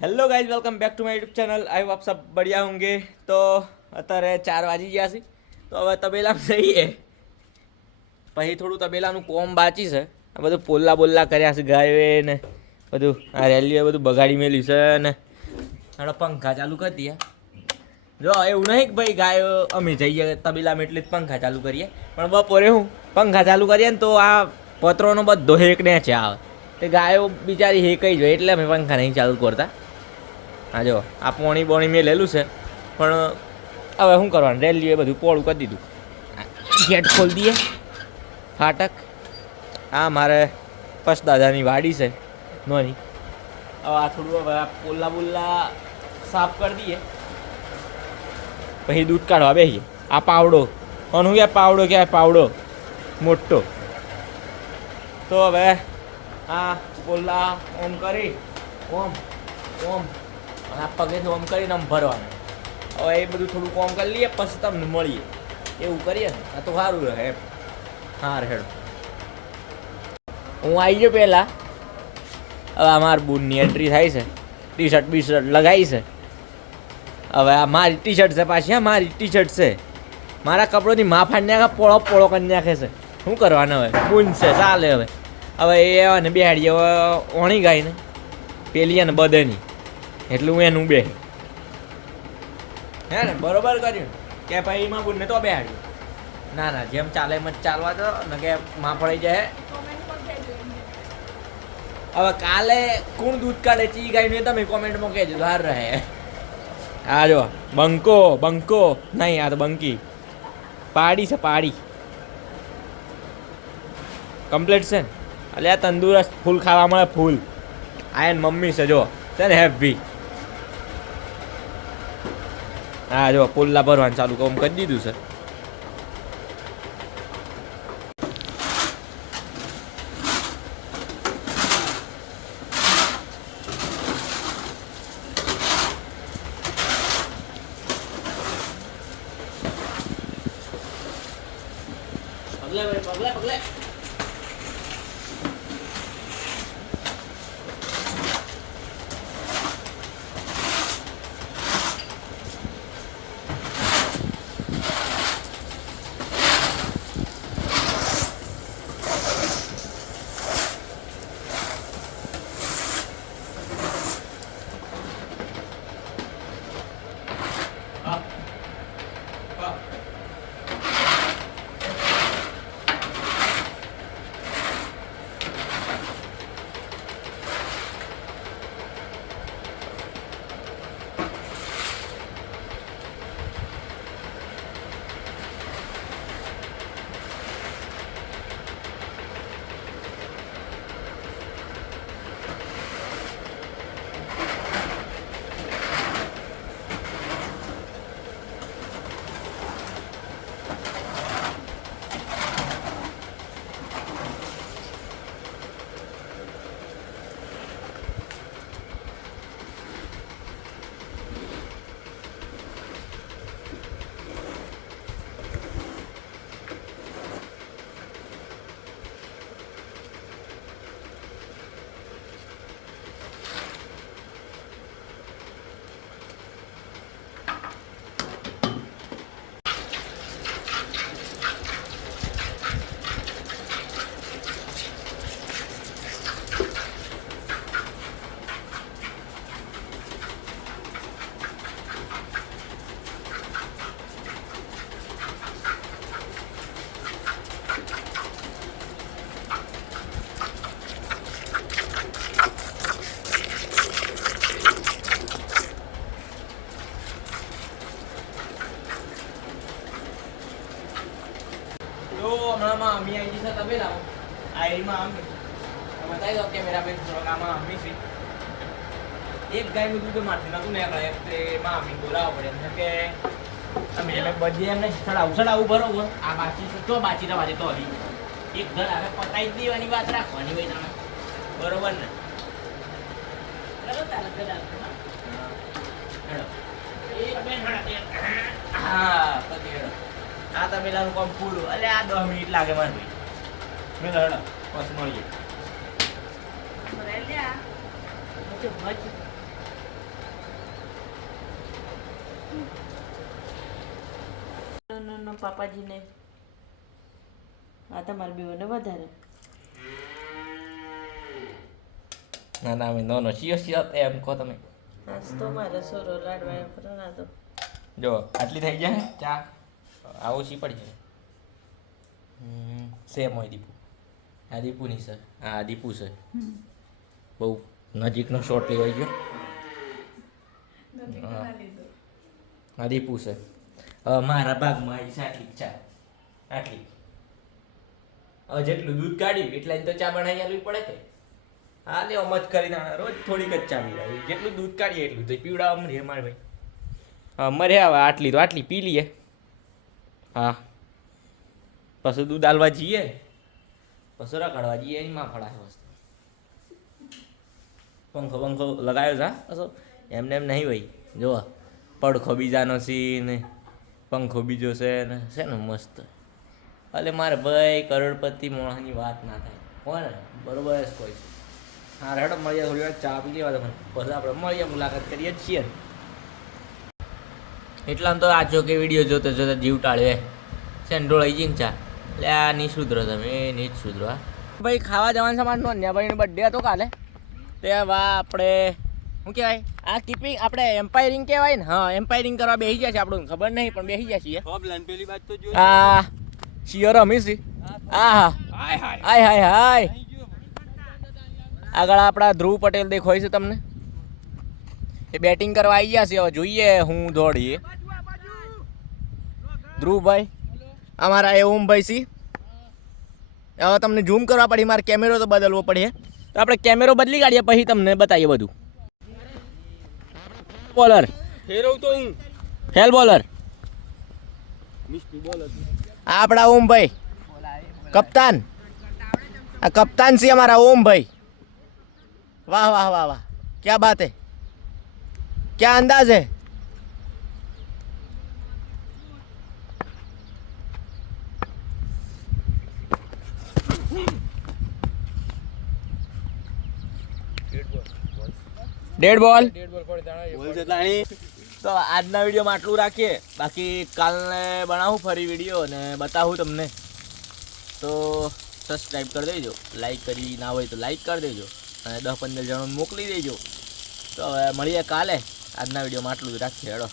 Hello guys welcome back to my YouTube channel. I hope आप सब बढ़िया होंगे। तो અત્યારે 4 વાગી ગયા છે તો હવે તબેલામાં જઈએ, પછી થોડું તબેલાનું કોમ બાકી છે. આ બધું પોલ્લા કર્યા છે ગાયોએ ને બધું, આ રેલીઓએ બધું બગાડી મેલ્યું છે ને થોડા પંખા ચાલુ કરી દઈએ. જો એવું નહીં કે ભાઈ ગાયો અમે જઈએ તબેલામાં એટલે જ પંખા ચાલુ કરીએ, પણ બપોરે હું પંખા ચાલુ કરીએ ને તો આ પતરોનો બધો હેક ને છે આવે તે ગાયો બિચારી હેકાઈ જાય એટલે અમે પંખા નહીં ચાલુ કરતા. હા જો આ પોણી મેં લેલું છે, પણ હવે શું કરવાનું, રેલીએ બધું પોળું કરી દીધું. ગેટ ખોલી દઈએ ફાટક. હા મારે પસ દાદાની વાડી છે નોની. હવે આ થોડું હવે આ પોલ્લા સાફ કરી દઈએ, પછી દૂધ કાઢવા બેસીએ. આ પાવડો અને હું પાવડો ક્યાં પાવડો મોટો. તો હવે આ પોલ્લા ઓમ કરી ઓમ ઓમ અને આ પગેથી ઓમ કરીને આમ ભરવાનું. હવે એ બધું થોડું કોમ કરી લઈએ પછી તમને મળીએ. એવું કરીએ ને આ તો સારું રહે એમ. હા હેડો હું આવી ગયો પહેલાં. હવે આ મારા બૂનની એન્ટ્રી થાય છે. ટી શર્ટ લગાવી છે. હવે આ મારી ટી શર્ટ છે પાછી. હા મારી ટી શર્ટ છે. મારા કપડોની માફાડ નાખે, પોળો કરી નાખે છે. શું કરવાનું હવે, બૂન છે ચાલે. હવે એ ને બેહાડીએ. હવે ઓણી ગાઈને પેલી ને બધાની એટલે હું એનું બે હે ને બરોબર કર્યું કે ભાઈ એમાં બુનને તો બેહાડ્યું. ના જેમ ચાલે એમ જ ચાલવા દો ને કે માં પડી જાય. હવે કાલે કોણ દૂધ કાઢે ચી ગાયનું તમે કોમેન્ટમાં કહેજો, હાર રહે. હા જો બંકો નહીં, આ તો બંકી પાડી છે, પાડી કમ્પ્લીટ છે ને. એટલે આ તંદુરસ્ત ફૂલ ખાવા મળે, ફૂલ. આ એને મમ્મી છે જો છે ને હેવી. હા જો પોલ્લા ભરવાનું ચાલુ કામ કરી દીધું છે. પગલે હમણાં અમ્મી આવી છે તબેલા. આઈમાં અમ્મી બતાવી દો કે મેરા બેન આમાં અમ્મી છે. એક ગાયનું દૂધ મારથી નતું નીકળે એટલે માં અમ્મી બોલાવવા પડે એમ કે અમે બધી એમને સડાવું બરોબર. આ બાચી તો બાચી રવા દે તો હરી એક ઘર આવે પતાવી દેવાની વાત રાખવાની હોય તમે બરોબર ને. હા આ તબેલાનું કામ પૂરું. એટલે આ 10 મિનિટ લાગે મારે ભાઈ. મેં હડો પછી મળીએ. પાપાજીને આ તમારા બેઓને વધારે ના ના અમે નો શિયો શિયો એમ કહો તમે. આજ તો મારે સોરો લાડવા ના તો જો આટલી થઈ જાય ચા આવો સી પડી જાય. સેમ હોય દીપુ. આ દીપુની સર આ દીપુ છે. બહુ નજીકનો શોટ લેવાઈ ગયો. આ દીપુ છે. મારા ભાગમાં આવી છે આટલી ચા આટલી. હવે જેટલું દૂધ કાઢ્યું એટલા તો ચા બનાવી આલવી પડે કે. હા લે મત કરીને રોજ થોડીક જ ચા પીવાય. જેટલું દૂધ કાઢીએ એટલું તો પીવડાવવા મળીએ મારે ભાઈ. હા મરે હવે આટલી તો આટલી પી લઈએ. હા પછી દૂધ આલવા જઈએ પછી રખડવા જઈએ એમાં ફળાય વસ્તુ. પંખો પંખો લગાવ્યો છે હા એમને એમ નહીં ભાઈ. જો પડખો બીજાનો સી ને પંખો બીજો છે ને મસ્ત. એટલે મારે ભાઈ કરોડપતિ મોણાની વાત ના થાય કોને બરોબર જ કોઈ છે. હા રેડો મળીએ થોડી વાર ચા પી લેવા તમને પછી આપણે મળીએ મુલાકાત કરીએ છીએ. એટલામાં તો આજો કે વિડીયો જોતો જોતો જીવ ટાળ્યો સેન્ડોળ આવી જઈને ચા એટલે આ નહીં સુધરો તમે નહીં જ સુધરો. હા ભાઈ ખાવા જવાનું સમાન નોન્યાભાઈનો બર્થડે હતો કાલે તે વા આપણે શું કહેવાય આ કીપિંગ આપણે એમ્પાયરિંગ કહેવાય ને. હા એમ્પાયરિંગ કરવા બેસી જાય છે આપણને ખબર નહીં પણ બેસી જાય છીએ. હા શિયોર અમીસી હા હા હાય હાય હાય આગળ આપણા ધ્રુવ પટેલ દેખાય છે તમને એ બેટિંગ કરવા આવી ગયા છે. હવે જોઈએ હું દોડીએ ધ્રુવભાઈ અમારા એ ઓમભાઈ સી. હવે તમને ઝૂમ કરવા પડી મારે કેમેરો તો બદલવો પડે તો આપણે કેમેરો બદલી કાઢીએ પછી તમને બતાવીએ બધું. બોલર ફેરવતો હું ફેલ બોલર આ આપણા ઓમભાઈ કપ્તાન. આ કપ્તાન છે અમારા ઓમભાઈ. વાહ વાહ વાહ વાહ ક્યા બાત હે ક્યા અંદાજ હે. ડેડ બોલ તો આજના વિડીયોમાં આટલું રાખીએ. બાકી કાલને બનાવું ફરી વિડીયો અને બતાવું તમને. તો સબસ્ક્રાઈબ કરી દેજો. લાઈક કરી ના હોય તો લાઈક કરી દેજો અને 10-15 જણો મોકલી દેજો. તો હવે મળીએ કાલે. આજના વિડીયોમાં આટલું જ રાખીએ હેડો.